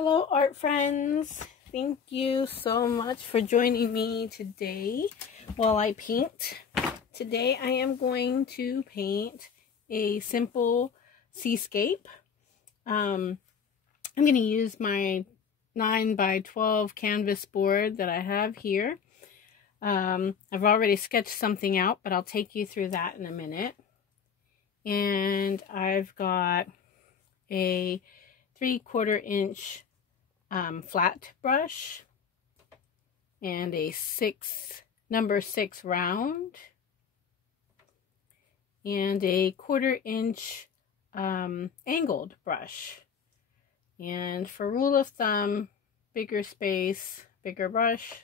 Hello art friends, thank you so much for joining me today while I paint. Today I am going to paint a simple seascape. I'm going to use my 9 by 12 canvas board that I have here. I've already sketched something out, but I'll take you through that in a minute. And I've got a 3/4 inch flat brush and a number 6 round and a 1/4 inch angled brush. And for rule of thumb, bigger space, bigger brush,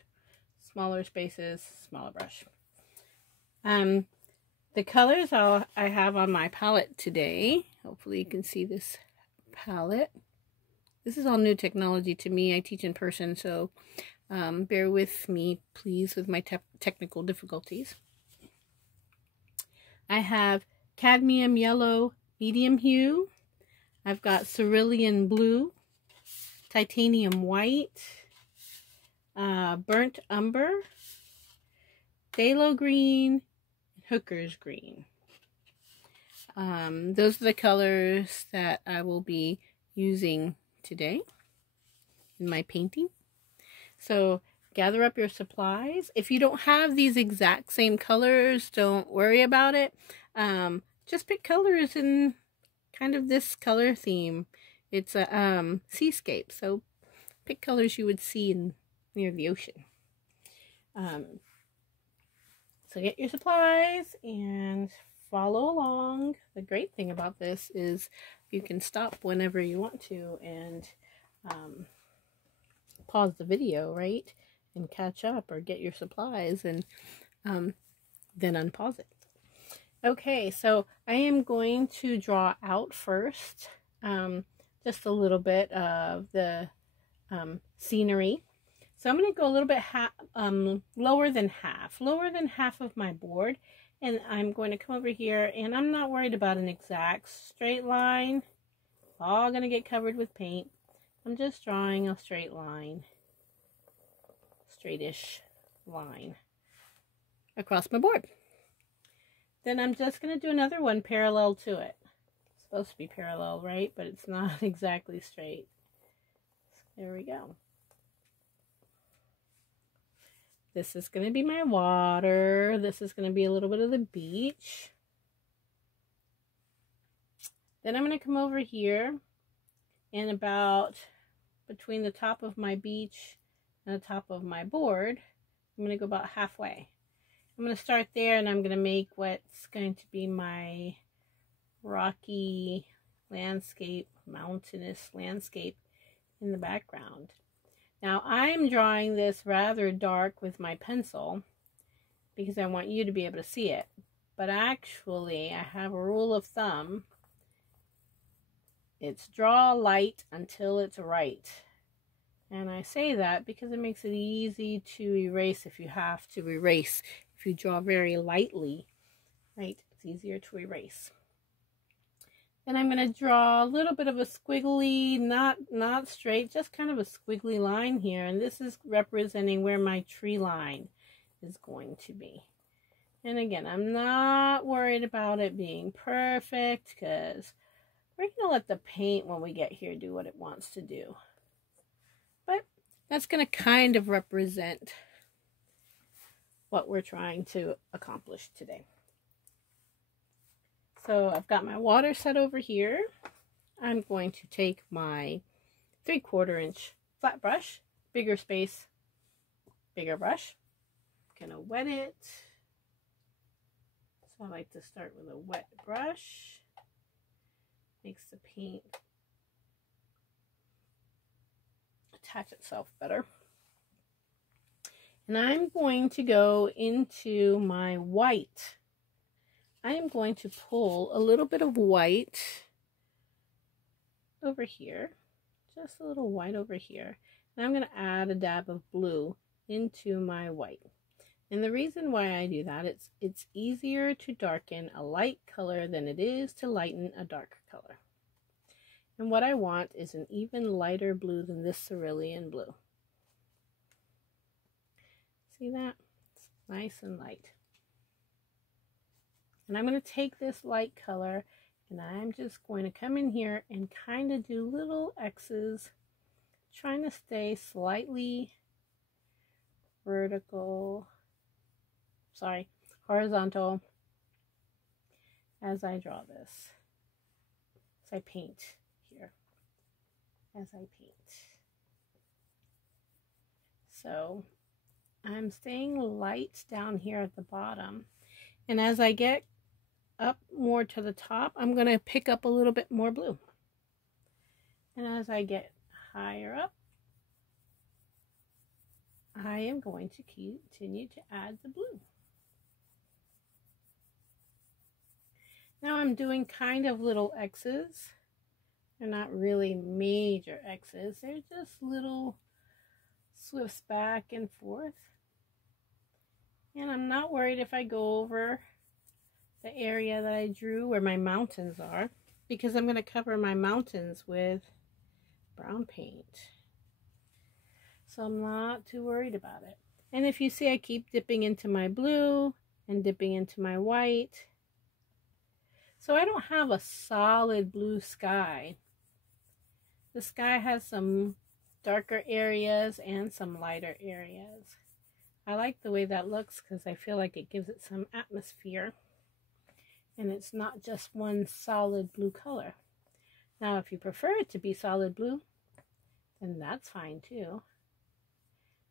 smaller spaces, smaller brush. The colors I have on my palette today, hopefully you can see this palette. This is all new technology to me. I teach in person, so bear with me, please, with my technical difficulties. I have cadmium yellow medium hue. I've got cerulean blue, titanium white, burnt umber, phthalo green, hooker's green. Those are the colors that I will be using today in my painting. So gather up your supplies. If you don't have these exact same colors, don't worry about it. Just pick colors in kind of this color theme. It's a seascape, so pick colors you would see near the ocean. So get your supplies and follow along. The great thing about this is you can stop whenever you want to and pause the video, right? And catch up or get your supplies and then unpause it. Okay, so I am going to draw out first just a little bit of the scenery. So I'm going to go a little bit lower than half of my board. And I'm going to come over here, and I'm not worried about an exact straight line. It's all going to get covered with paint. I'm just drawing a straight line, straightish line across my board. Then I'm just going to do another one parallel to it. It's supposed to be parallel, right? But it's not exactly straight. So there we go. This is going to be my water. This is going to be a little bit of the beach. Then I'm going to come over here and about between the top of my beach and the top of my board, I'm going to go about halfway. I'm going to start there and I'm going to make what's going to be my rocky landscape, mountainous landscape in the background. Now, I'm drawing this rather dark with my pencil because I want you to be able to see it. But actually, I have a rule of thumb. It's draw light until it's right. And I say that because it makes it easy to erase if you have to erase. If you draw very lightly, right, it's easier to erase. And I'm going to draw a little bit of a squiggly, not straight, just kind of a squiggly line here. And this is representing where my tree line is going to be. And again, I'm not worried about it being perfect because we're going to let the paint when we get here do what it wants to do. But that's going to kind of represent what we're trying to accomplish today. So I've got my water set over here. I'm going to take my 3/4 inch flat brush, bigger space, bigger brush. I'm gonna wet it. So I like to start with a wet brush. Makes the paint attach itself better. And I'm going to go into my white. I am going to pull a little bit of white over here, just a little white over here. And I'm going to add a dab of blue into my white. And the reason why I do that, it's easier to darken a light color than it is to lighten a dark color. And what I want is an even lighter blue than this cerulean blue. See that? It's nice and light. And I'm going to take this light color and I'm just going to come in here and kind of do little X's, trying to stay slightly horizontal as I draw this, as I paint here, as I paint. So I'm staying light down here at the bottom, and as I get up more to the top, I'm going to pick up a little bit more blue. And as I get higher up, I am going to continue to add the blue. Now I'm doing kind of little X's. They're not really major X's. They're just little swifts back and forth. And I'm not worried if I go over the area that I drew where my mountains are, because I'm going to cover my mountains with brown paint. So I'm not too worried about it. And if you see, I keep dipping into my blue and dipping into my white. So I don't have a solid blue sky. The sky has some darker areas and some lighter areas. I like the way that looks because I feel like it gives it some atmosphere. And it's not just one solid blue color. Now, if you prefer it to be solid blue, then that's fine too.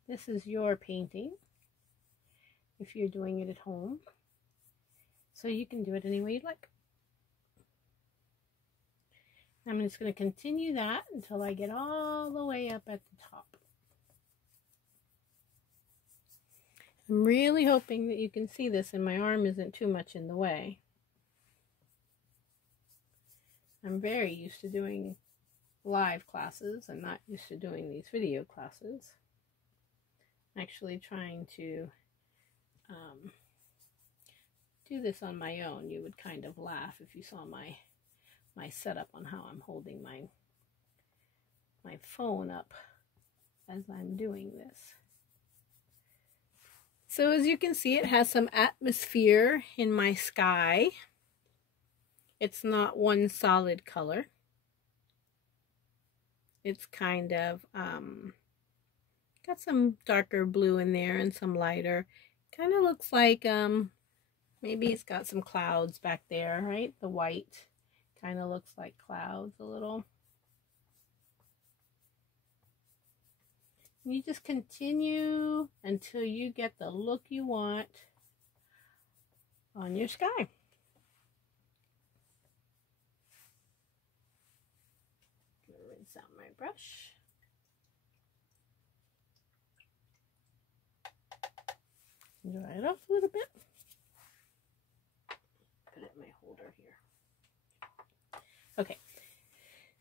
This is your painting, if you're doing it at home. So you can do it any way you'd like. I'm just going to continue that until I get all the way up at the top. I'm really hoping that you can see this and my arm isn't too much in the way. I'm very used to doing live classes and not used to doing these video classes. I'm actually trying to do this on my own. You would kind of laugh if you saw my setup on how I'm holding my phone up as I'm doing this. So as you can see, it has some atmosphere in my sky. It's not one solid color. It's kind of got some darker blue in there and some lighter. Kind of looks like maybe it's got some clouds back there, right? The white kind of looks like clouds a little. You just continue until you get the look you want on your sky. Rinse out my brush. Dry it off a little bit. Put it in my holder here. Okay.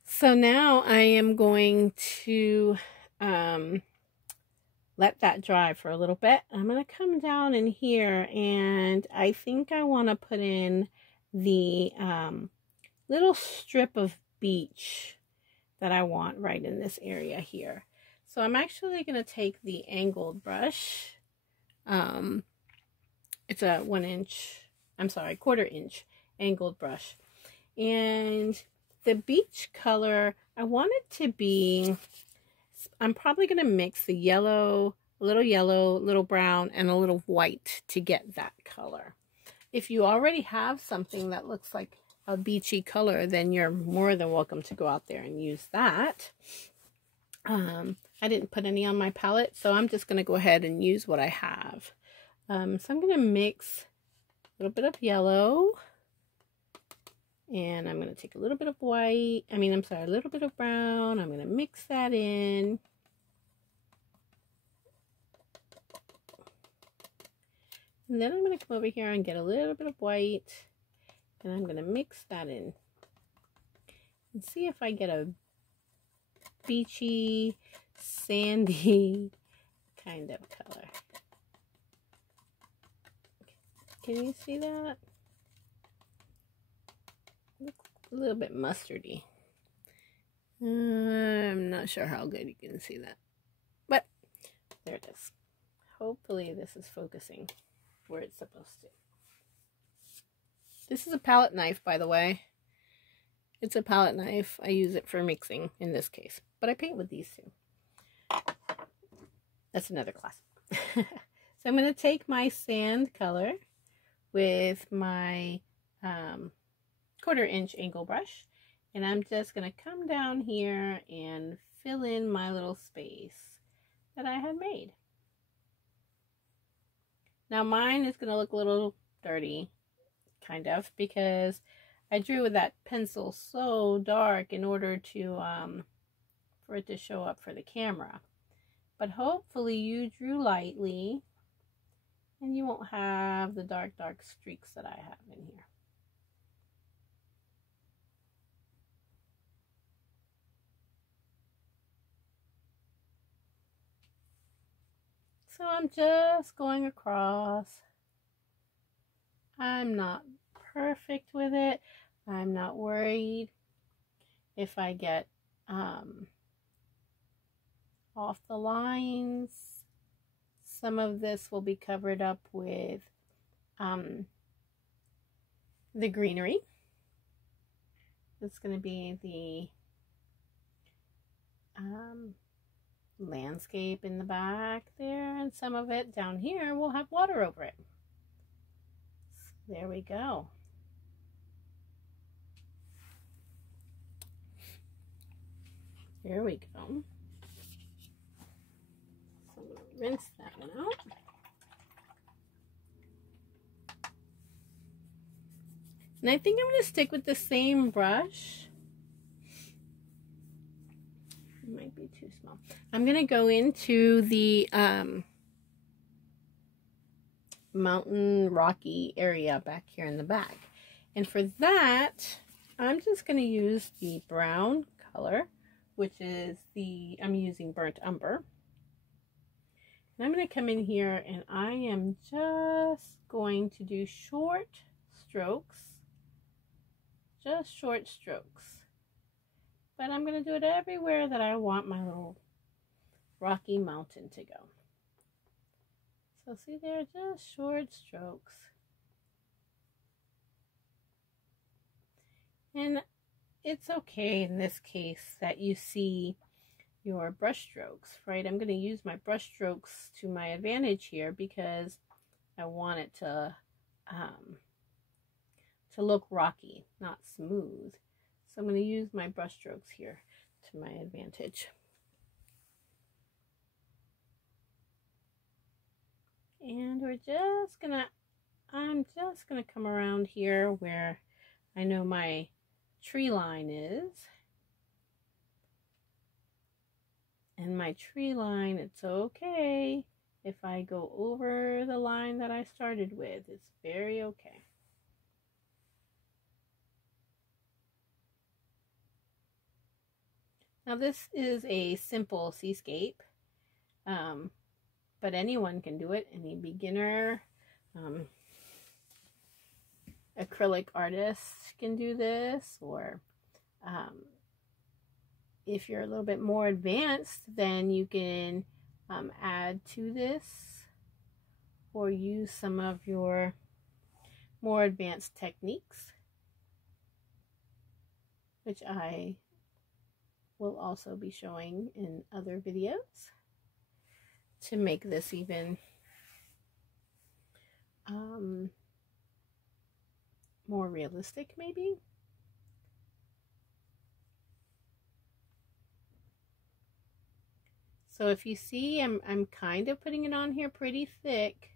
So now I am going to let that dry for a little bit. I'm going to come down in here and I think I want to put in the little strip of beach that I want right in this area here. So I'm actually going to take the angled brush. It's a 1/4 inch angled brush. And the beach color, I want it to be, I'm probably going to mix the yellow, a little brown, and a little white to get that color. If you already have something that looks like a beachy color, then you're more than welcome to go out there and use that. I didn't put any on my palette, so I'm just going to go ahead and use what I have. So I'm going to mix a little bit of yellow, and I'm going to take a little bit of white, a little bit of brown. I'm going to mix that in. And then I'm going to come over here and get a little bit of white, and I'm going to mix that in and see if I get a beachy, sandy kind of color. Can you see that? Looks a little bit mustardy. I'm not sure how good you can see that, but there it is. Hopefully this is focusing where it's supposed to. This is a palette knife, by the way. It's a palette knife. I use it for mixing in this case, but I paint with these too. That's another class. So I'm going to take my sand color with my 1/4 inch angle brush, and I'm just going to come down here and fill in my little space that I had made. Now mine is going to look a little dirty, kind of, because I drew with that pencil so dark in order to for it to show up for the camera. But hopefully you drew lightly and you won't have the dark streaks that I have in here. So I'm just going across. I'm not perfect with it. I'm not worried if I get off the lines. Some of this will be covered up with the greenery. It's going to be the landscape in the back there, and some of it down here will have water over it. So there we go. There we go. So I'm going to rinse that one out. And I think I'm going to stick with the same brush. It might be too small. I'm going to go into the mountain rocky area back here in the back. And for that, I'm just going to use the brown color, which is I'm using burnt umber. And I'm going to come in here and I am just going to do short strokes. Just short strokes. But I'm going to do it everywhere that I want my little rocky mountain to go. So see there, just short strokes. And it's okay in this case that you see your brush strokes, right? I'm going to use my brush strokes to my advantage here because I want it to look rocky, not smooth. So I'm going to use my brush strokes here to my advantage. And I'm just gonna come around here where I know my tree line is. And my tree line, it's okay if I go over the line that I started with. It's very okay. Now this is a simple seascape, but anyone can do it. Any beginner acrylic artist can do this, or if you're a little bit more advanced, then you can add to this or use some of your more advanced techniques, which I will also be showing in other videos to make this even more realistic, maybe. So if you see, I'm kind of putting it on here pretty thick.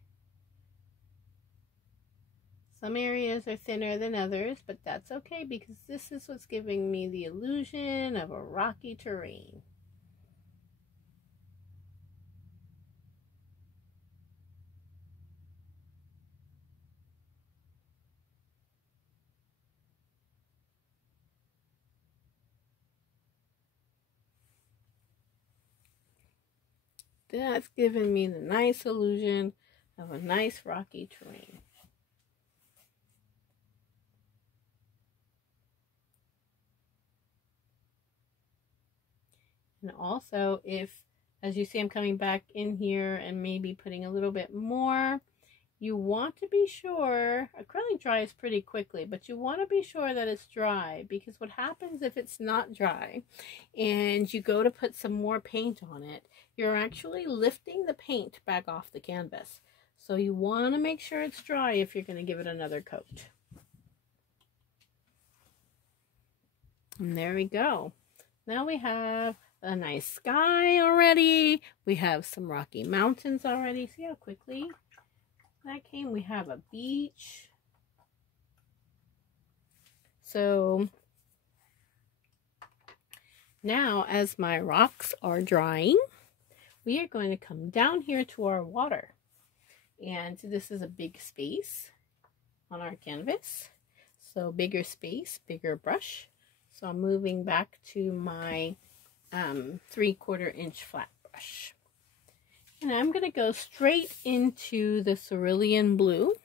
Some areas are thinner than others, but that's okay because this is what's giving me the illusion of a rocky terrain. That's giving me the nice illusion of a nice rocky terrain. And also, if, as you see, I'm coming back in here and maybe putting a little bit more, you want to be sure, acrylic dries pretty quickly, but you want to be sure that it's dry, because what happens if it's not dry and you go to put some more paint on it, you're actually lifting the paint back off the canvas. So you want to make sure it's dry if you're going to give it another coat. And there we go. Now we have a nice sky already. We have some Rocky Mountains already. See how quickly that came? We have a beach. So now, as my rocks are drying, we are going to come down here to our water. And this is a big space on our canvas. So bigger space, bigger brush. So I'm moving back to my 3/4 inch flat brush. And I'm going to go straight into the cerulean blue,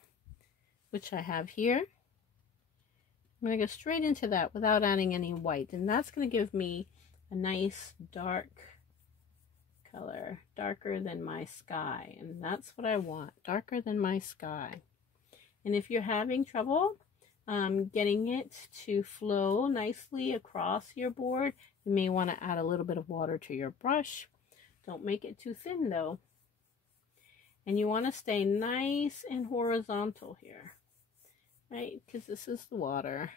which I have here. I'm going to go straight into that without adding any white. And that's going to give me a nice dark color, darker than my sky. And that's what I want, darker than my sky. And if you're having trouble getting it to flow nicely across your board, you may want to add a little bit of water to your brush. Don't make it too thin though. And you want to stay nice and horizontal here, right? Because this is the water.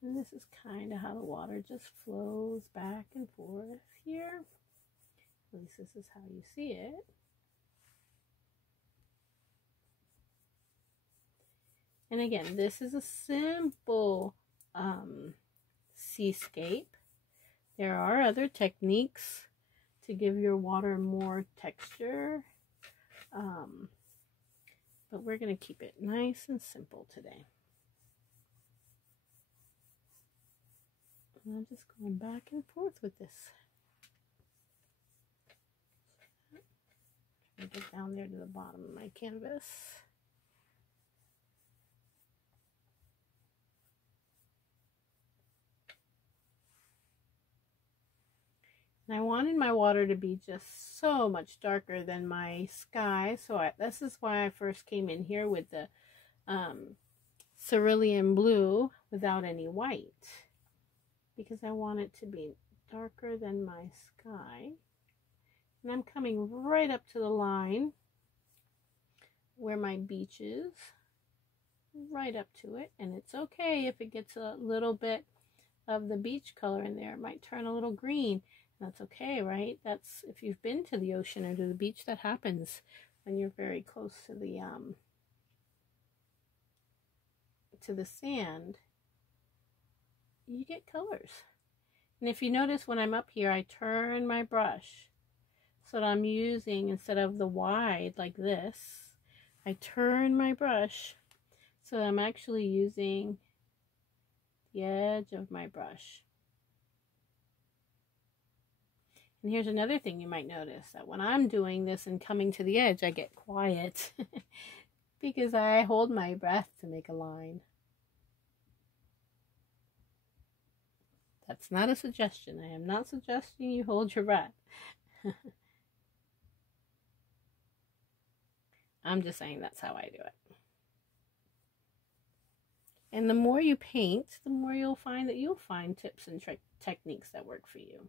And this is kind of how the water just flows back and forth here. At least this is how you see it. And again, this is a simple seascape. There are other techniques to give your water more texture. But we're going to keep it nice and simple today. And I'm just going back and forth with this. Trying to get down there to the bottom of my canvas. And I wanted my water to be just so much darker than my sky. So this is why I first came in here with the cerulean blue without any white. Because I want it to be darker than my sky. And I'm coming right up to the line where my beach is. Right up to it. And it's okay if it gets a little bit of the beach color in there. It might turn a little green. That's okay, right? That's, if you've been to the ocean or to the beach, that happens when you're very close to the sand. You get colors. And if you notice, when I'm up here, I turn my brush so that I'm using, instead of the wide like this, I turn my brush so that I'm actually using the edge of my brush. And here's another thing you might notice, that when I'm doing this and coming to the edge, I get quiet because I hold my breath to make a line. That's not a suggestion. I am not suggesting you hold your breath. I'm just saying that's how I do it. And the more you paint, the more you'll find that you'll find tips and techniques that work for you.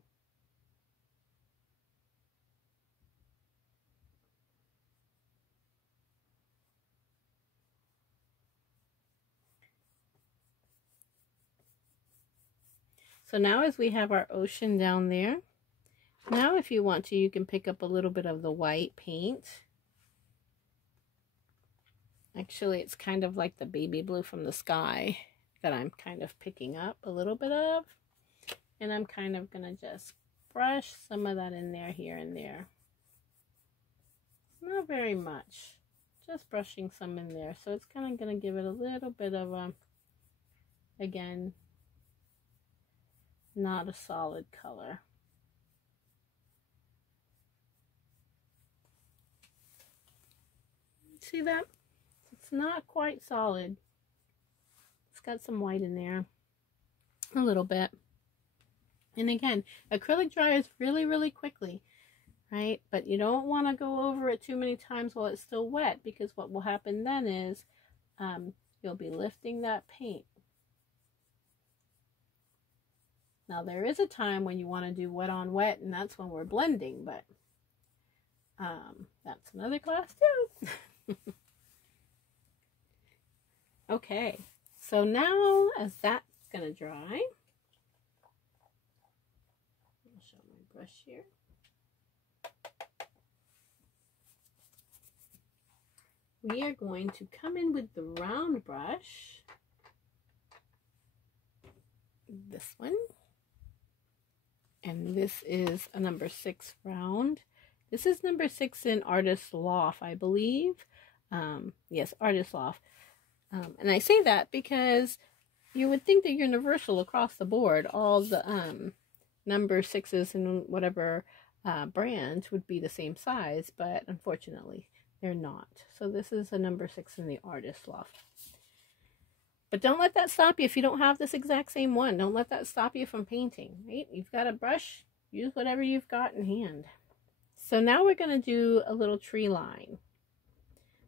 So now, as we have our ocean down there, now if you want to, you can pick up a little bit of the white paint. Actually, it's kind of like the baby blue from the sky that I'm kind of picking up a little bit of. And I'm kind of going to just brush some of that in there, here and there. Not very much. Just brushing some in there. So it's kind of going to give it a little bit of a, again, not a solid color. See that? It's not quite solid. It's got some white in there. A little bit. And again, acrylic dries really, really quickly, right? But you don't want to go over it too many times while it's still wet, because what will happen then is you'll be lifting that paint. Now there is a time when you want to do wet on wet, and that's when we're blending, but that's another class too. Okay, so now as that's gonna dry, I'll show my brush here. We are going to come in with the round brush, this one, and this is a number 6 round. This is number 6 in Artist Loft, I believe. Yes, Artist Loft. And I say that because you would think they're universal across the board. All the number 6s in whatever brand would be the same size, but unfortunately they're not. So this is a number 6 in the Artist Loft. But don't let that stop you if you don't have this exact same one. Don't let that stop you from painting, right? You've got a brush, use whatever you've got in hand. So now we're going to do a little tree line.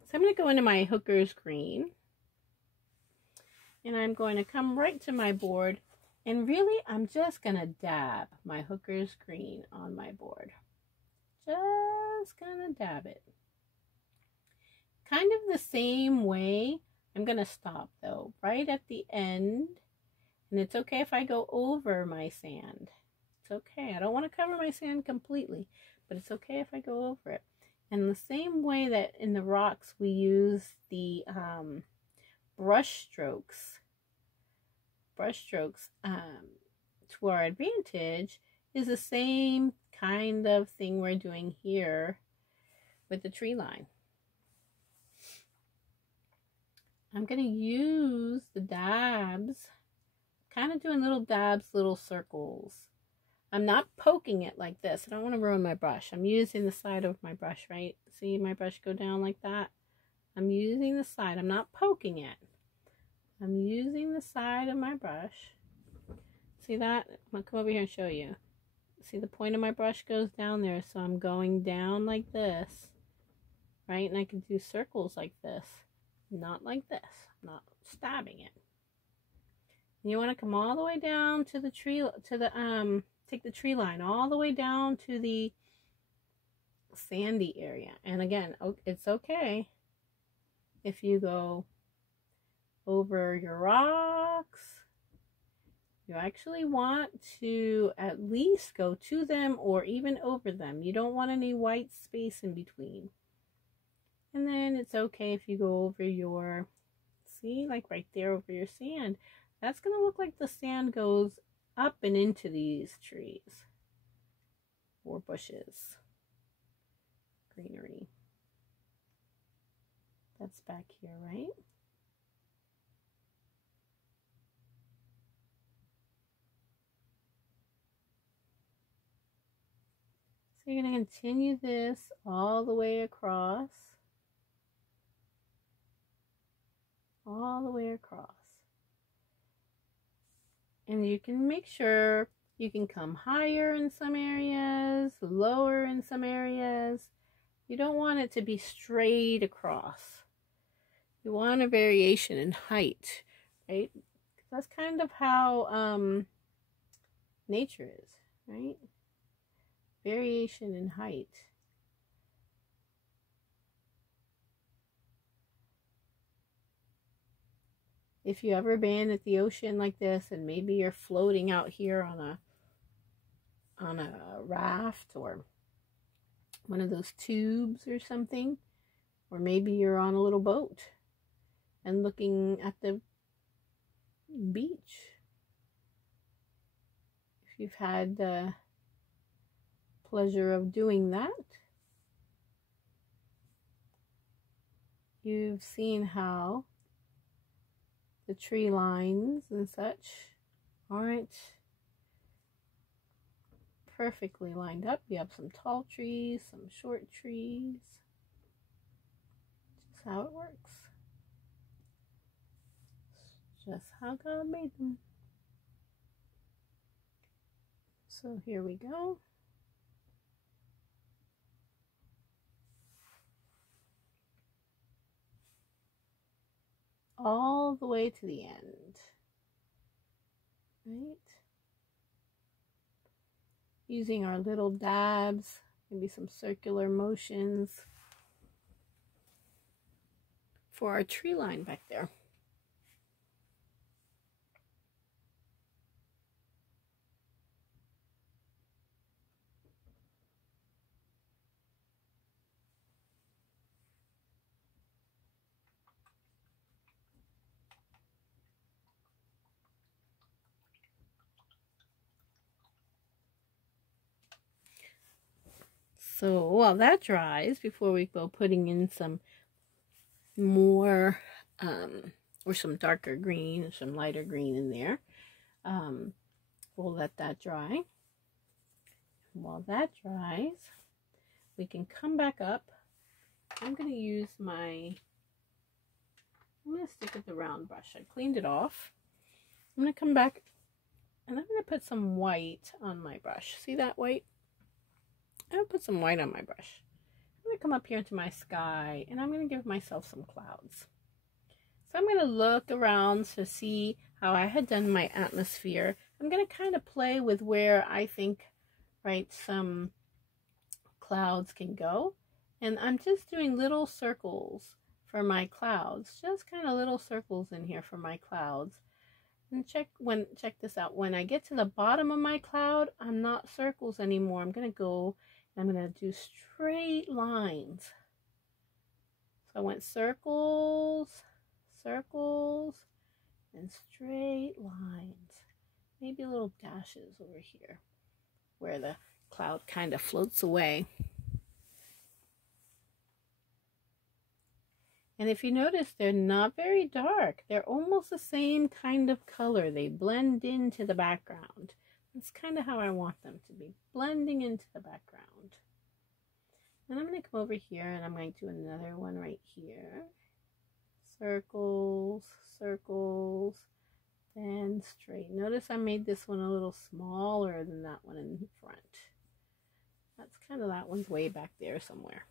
So I'm going to go into my Hooker's Green. And I'm going to come right to my board. And really, I'm just going to dab my Hooker's Green on my board. Just going to dab it. Kind of the same way. I'm going to stop though, right at the end. And it's okay if I go over my sand. It's okay. I don't want to cover my sand completely, but it's okay if I go over it. And the same way that in the rocks we use the brush strokes to our advantage, is the same kind of thing we're doing here with the tree line. I'm going to use the dabs, kind of doing little dabs, little circles. I'm not poking it like this. I don't want to ruin my brush. I'm using the side of my brush, right? See my brush go down like that? I'm using the side. I'm not poking it. I'm using the side of my brush. See that? I'm going to come over here and show you. See the point of my brush goes down there, so I'm going down like this, right? And I can do circles like this. Not like this. I'm not stabbing it. And you want to come all the way down to the tree, take the tree line all the way down to the sandy area. And again, it's okay if you go over your rocks. You actually want to at least go to them or even over them. You don't want any white space in between. And then it's okay if you go over your, see, like right there over your sand. That's going to look like the sand goes up and into these trees or bushes, greenery. That's back here, right? So you're going to continue this all the way across. All the way across. And you can make sure you can come higher in some areas, lower in some areas. You don't want it to be straight across. You want a variation in height, right? That's kind of how nature is, right? Variation in height. If you ever been at the ocean like this, and maybe you're floating out here on a raft or one of those tubes or something, or maybe you're on a little boat and looking at the beach. If you've had the pleasure of doing that, you've seen how the tree lines and such aren't perfectly lined up. You have some tall trees, some short trees. Just how it works. Just how God made them. So here we go. All the way to the end, right? Using our little dabs, maybe some circular motions for our tree line back there. So while that dries, before we go putting in some more or some darker green and some lighter green in there, we'll let that dry. While that dries, we can come back up. I'm going to use I'm going to stick with the round brush. I cleaned it off. I'm going to come back and I'm going to put some white on my brush. See that white? I'm going to put some white on my brush. I'm going to come up here into my sky and I'm going to give myself some clouds. So I'm going to look around to see how I had done my atmosphere. I'm going to kind of play with where I think, right, some clouds can go. And I'm just doing little circles for my clouds. Just kind of little circles in here for my clouds. And check this out. When I get to the bottom of my cloud, I'm not circles anymore. I'm going to go and I'm going to do straight lines. So I went circles, circles, and straight lines. Maybe little dashes over here where the cloud kind of floats away. And if you notice, they're not very dark. They're almost the same kind of color. They blend into the background. That's kind of how I want them to be, blending into the background. And I'm going to come over here and I'm going to do another one right here. Circles, circles, and straight. Notice I made this one a little smaller than that one in front. That's kind of, that one's way back there somewhere.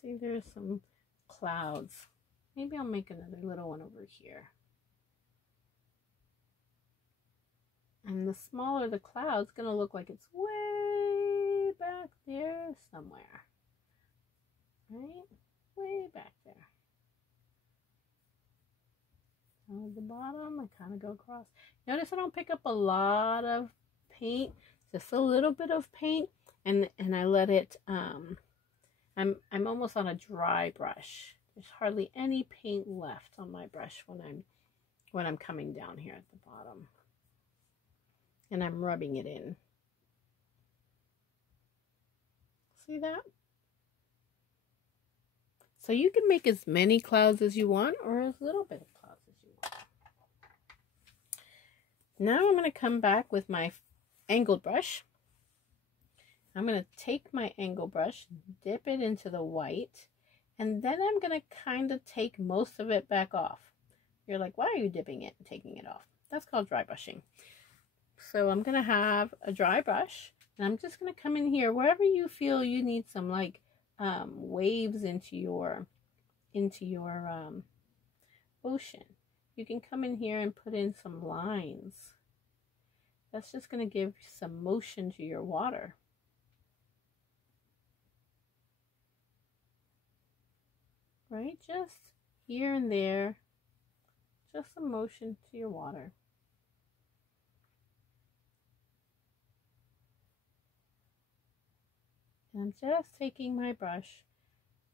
See, there's some clouds. Maybe I'll make another little one over here. And the smaller the cloud, it's going to look like it's way back there somewhere. Right? Way back there. So at the bottom, I kind of go across. Notice I don't pick up a lot of paint, just a little bit of paint, and I let it, I'm almost on a dry brush. There's hardly any paint left on my brush when I'm coming down here at the bottom. And I'm rubbing it in. See that? So you can make as many clouds as you want or as little bit of clouds as you want. Now I'm going to come back with my angled brush. I'm going to take my angle brush, dip it into the white, and then I'm going to kind of take most of it back off. You're like, why are you dipping it and taking it off? That's called dry brushing. So I'm going to have a dry brush, and I'm just going to come in here wherever you feel you need some like waves into your ocean. You can come in here and put in some lines. That's just going to give some motion to your water. Right? Just here and there. Just some motion to your water. And I'm just taking my brush,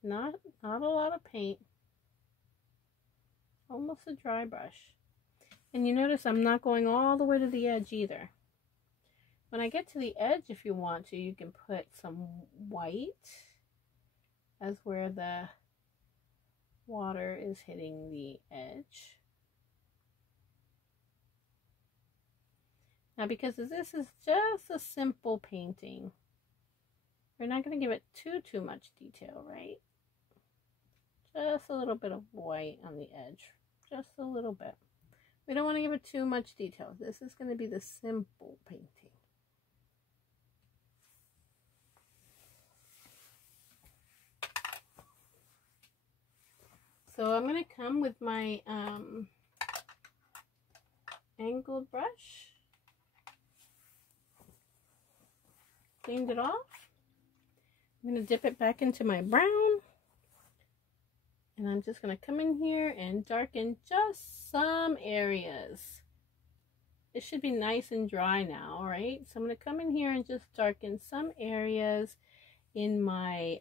not a lot of paint, almost a dry brush. And you notice I'm not going all the way to the edge either. When I get to the edge, if you want to, you can put some white as where the water is hitting the edge. Now, because this is just a simple painting, We're not going to give it too much detail, right? Just a little bit of white on the edge. Just a little bit. We don't want to give it too much detail. This is going to be the simple painting. So I'm going to come with my angled brush. Cleaned it off. I'm going to dip it back into my brown. And I'm just going to come in here and darken just some areas. It should be nice and dry now, right? So I'm going to come in here and just darken some areas in my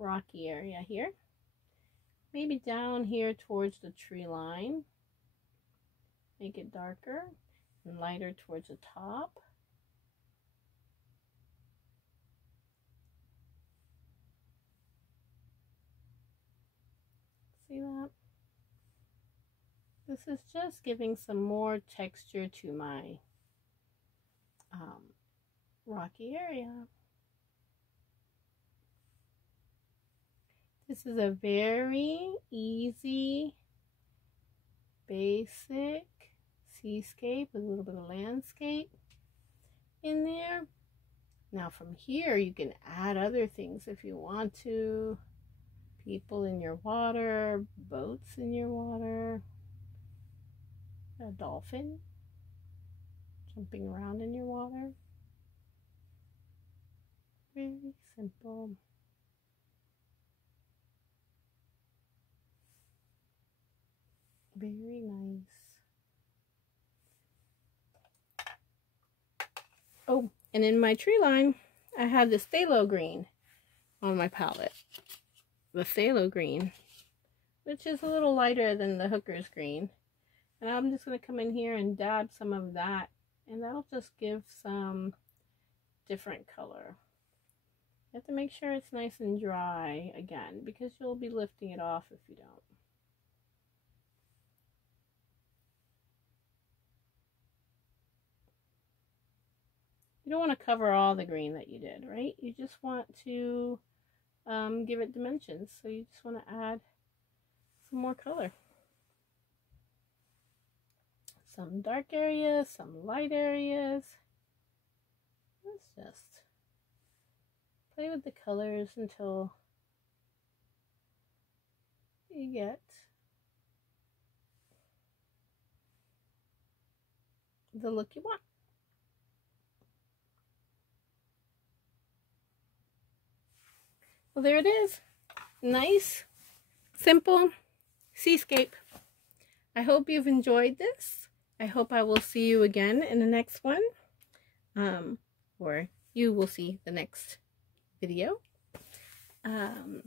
rocky area here. Maybe down here towards the tree line. Make it darker and lighter towards the top. See that? This is just giving some more texture to my rocky area. This is a very easy, basic seascape with a little bit of landscape in there. Now from here you can add other things if you want to. People in your water, boats in your water, a dolphin jumping around in your water. Very simple. Very nice. Oh, and in my tree line, I have this phthalo green on my palette. The phthalo green, which is a little lighter than the hooker's green. And I'm just going to come in here and dab some of that, and that'll just give some different color. You have to make sure it's nice and dry again, because you'll be lifting it off if you don't. You don't want to cover all the green that you did, right? You just want to give it dimensions. So you just want to add some more color. Some dark areas, some light areas. Let's just play with the colors until you get the look you want. Well, there it is. Nice, simple seascape. I hope you've enjoyed this. I hope I will see you again in the next one. Or you will see the next video. There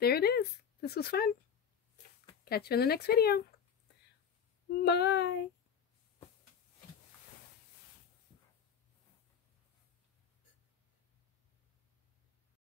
it is. This was fun. Catch you in the next video. Bye.